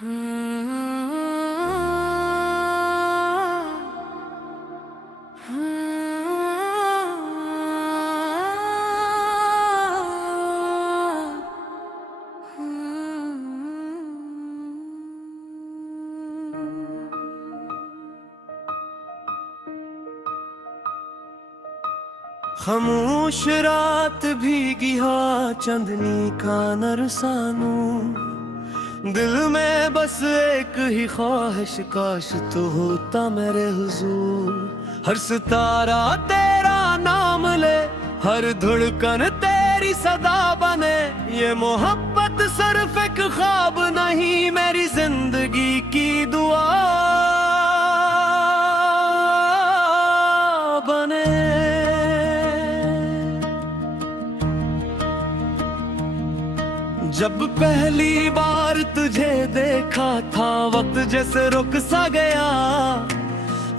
खामोश रात भीगी हाँ चंदनी का नरसानू, दिल में बस एक ही ख्वाहिश काश तो होता मेरे हुजूर। हर सितारा तेरा नाम ले, हर धड़कन तेरी सदा बने। ये मोहब्बत सिर्फ एक ख्वाब नहीं, मेरी जिंदगी की दुआ बने। जब पहली बार तुझे देखा था वक्त जैसे रुक सा गया,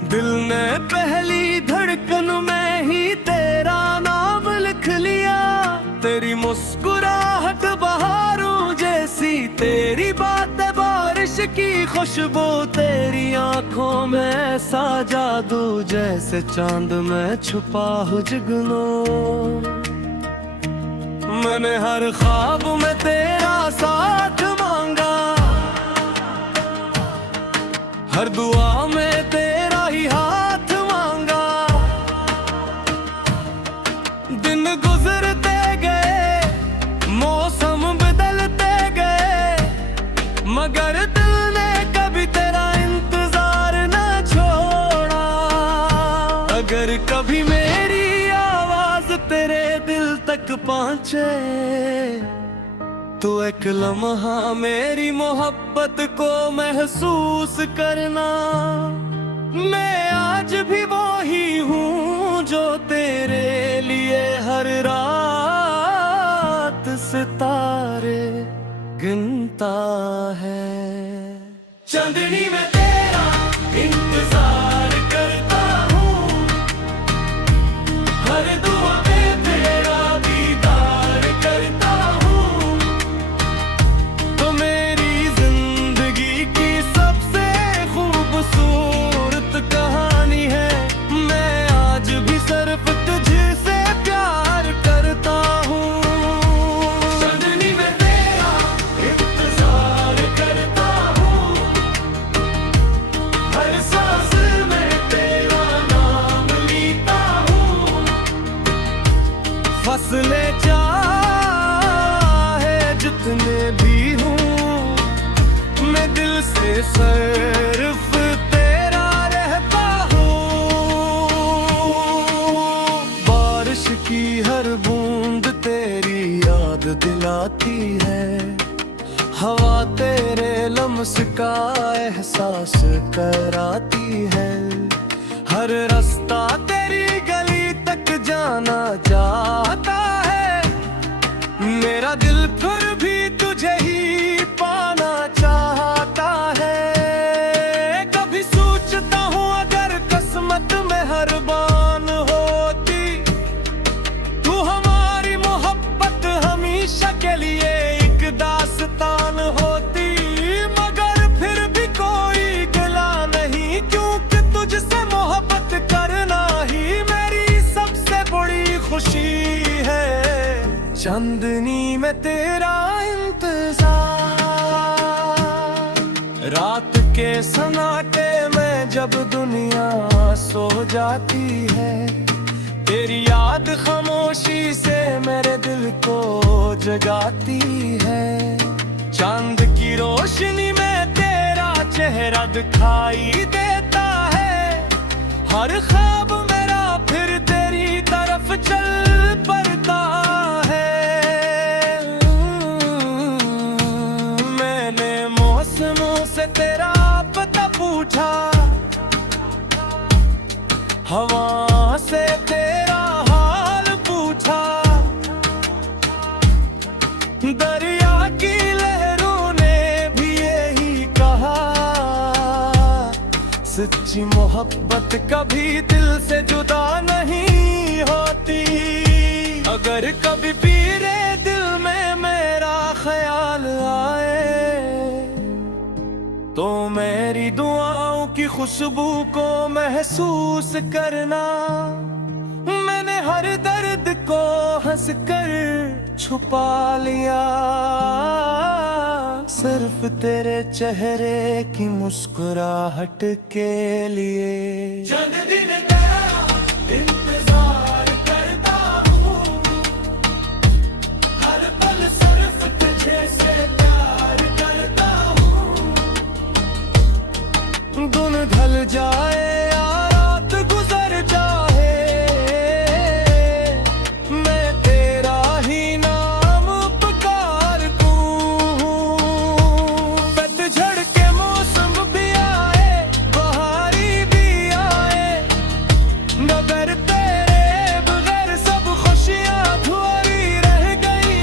दिल ने पहली धड़कन में ही तेरा नाम लिख लिया। तेरी मुस्कुराहट बहारों जैसी, तेरी बातें बारिश की खुशबू, तेरी आंखों में ऐसा जादू जैसे चांद में छुपा हो जुगनू। मैंने हर ख्वाब में तेरा साथ मांगा, हर दुआ में तेरा ही हाथ मांगा। दिन गुजरते गए, मौसम बदलते गए, मगर दिल ने कभी तेरा इंतजार न छोड़ा। अगर कभी मेरी आवाज तेरे दिल तक पहुंचे तो एक लम्हा मेरी मोहब्बत को महसूस करना। मैं आज भी वो ही हूँ जो तेरे लिए हर रात सितारे गिनता है। चांदनी में तेरा इंतजार करता हूँ, हर दुआ में तेरा दीदार करता हूँ। तो मेरी जिंदगी की सबसे खूबसूरत कहानी है, मैं आज भी सिर्फ तुझसे प्यार करता हूँ। चांदनी में तेरा इंतजार करता हूँ, हर सांस में तेरा नाम लेता हूँ। फसले चाहे जितने भी हूँ, मैं दिल से सिर्फ तेरा रहता हूँ। बारिश की हर बूंद तेरी याद दिलाती है, हवा तेरे लम्स का एहसास कराती है। हर रास्ता तेरी गली तक जाना चाहता है, मेरा दिल फिर भी तुझे ही पाना चाहता है। कभी सोचता हूँ अगर किस्मत में हर बान होती, तू हमारी मोहब्बत हमेशा के लिए एक दास्तान होती। मगर फिर भी कोई गिला नहीं, क्योंकि तुझसे मोहब्बत करना ही मेरी सबसे बड़ी खुशी है। चांदनी में तेरा इंतजार, रात के सन्नाटे में जब दुनिया सो जाती है, तेरी याद खामोशी से मेरे दिल को जगाती है। चांद की रोशनी में तेरा चेहरा दिखाई देता है, हर ख्वाब मेरा फिर तेरी तरफ चल पड़ता है। मैंने मौसमों से तेरा पता पूछा, हवा से तेरा हाल पूछा, दरिया की लहरों ने भी यही कहा। सच्ची मोहब्बत कभी दिल से जुदा नहीं होती। अगर कभी पीरे दिल में मेरा ख्याल आए तो मेरी दुआओं की खुशबू को महसूस करना। मैंने हर दर्द को हंस कर छुपा लिया, सिर्फ तेरे चेहरे की मुस्कुराहट के लिए। जन्मदिन तेरा इंतजार करता हूँ, हर पल सिर्फ तुझे से प्यार करता हूँ। दिन ढल जाए या रात गुजर जाए, मैं तेरा ही नाम पुकारूं। पतझड़ के मौसम भी आए, बहारी भी आए, मगर तेरे बगैर सब खुशियां अधूरी रह गई।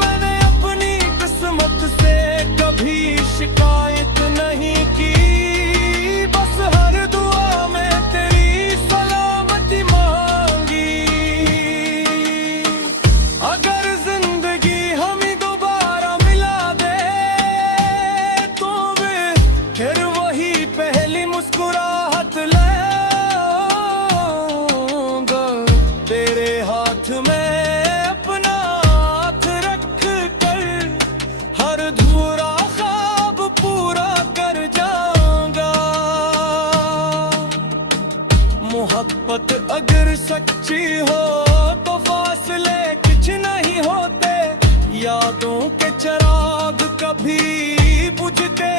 मैंने अपनी किस्मत से कभी शिकायत नहीं की, बस हर दुआ में तेरी सलामती मांगी। अगर जिंदगी हमें दोबारा मिला दे, तो फिर वही पहली मुस्कुराहट लूंगा। तेरे हाथ में अपना हाथ रख कर हर धूरा ख्वाब पूरा कर जाऊंगा। मोहब्बत अगर सच्ची हो तो फासले कुछ नहीं होते, यादों के चिराग कभी बुझते